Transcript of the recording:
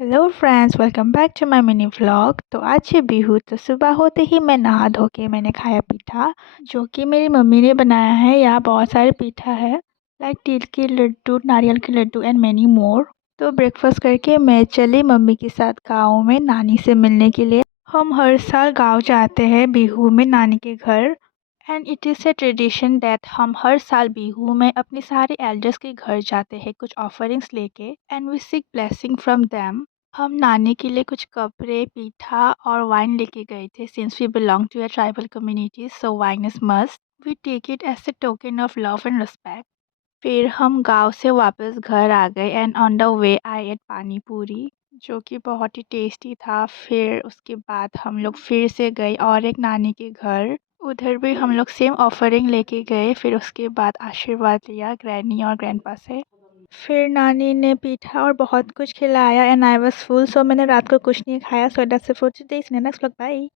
Hello friends, welcome back to my mini vlog. तो आज है बिहू। तो सुबह होते ही मैं नहा धो के मैंने खाया पीठा, जो कि मेरी मम्मी ने बनाया है। यहाँ बहुत सारे पीठा है, लाइक तिल के लड्डू, नारियल के लड्डू एंड मैनी मोर। तो ब्रेकफास्ट करके मैं चली मम्मी के साथ गाँव में नानी से मिलने के लिए। हम हर साल गाँव जाते हैं बिहू में नानी के घर। And it is a tradition that हम हर साल बिहू में अपने सारे एल्डर्स के घर जाते हैं कुछ ऑफरिंग्स लेके, and we seek blessing from them. हम नानी के लिए कुछ कपड़े, पीठा और वाइन लेके गए थे। Since we belong to a tribal community, so wine is must. We take it as a token of love and respect. फिर हम गांव से वापस घर आ गए and on the way I ate pani puri, जो कि बहुत ही टेस्टी था। फिर उसके बाद हम लोग फिर से गए और एक नानी के घर, उधर भी हम लोग सेम ऑफरिंग लेके गए। फिर उसके बाद आशीर्वाद लिया ग्रैनी और ग्रैंडपा से। फिर नानी ने पीठा और बहुत कुछ खिलाया and I was full, so मैंने रात को कुछ नहीं खाया। So that's it for today. Next vlog, bye.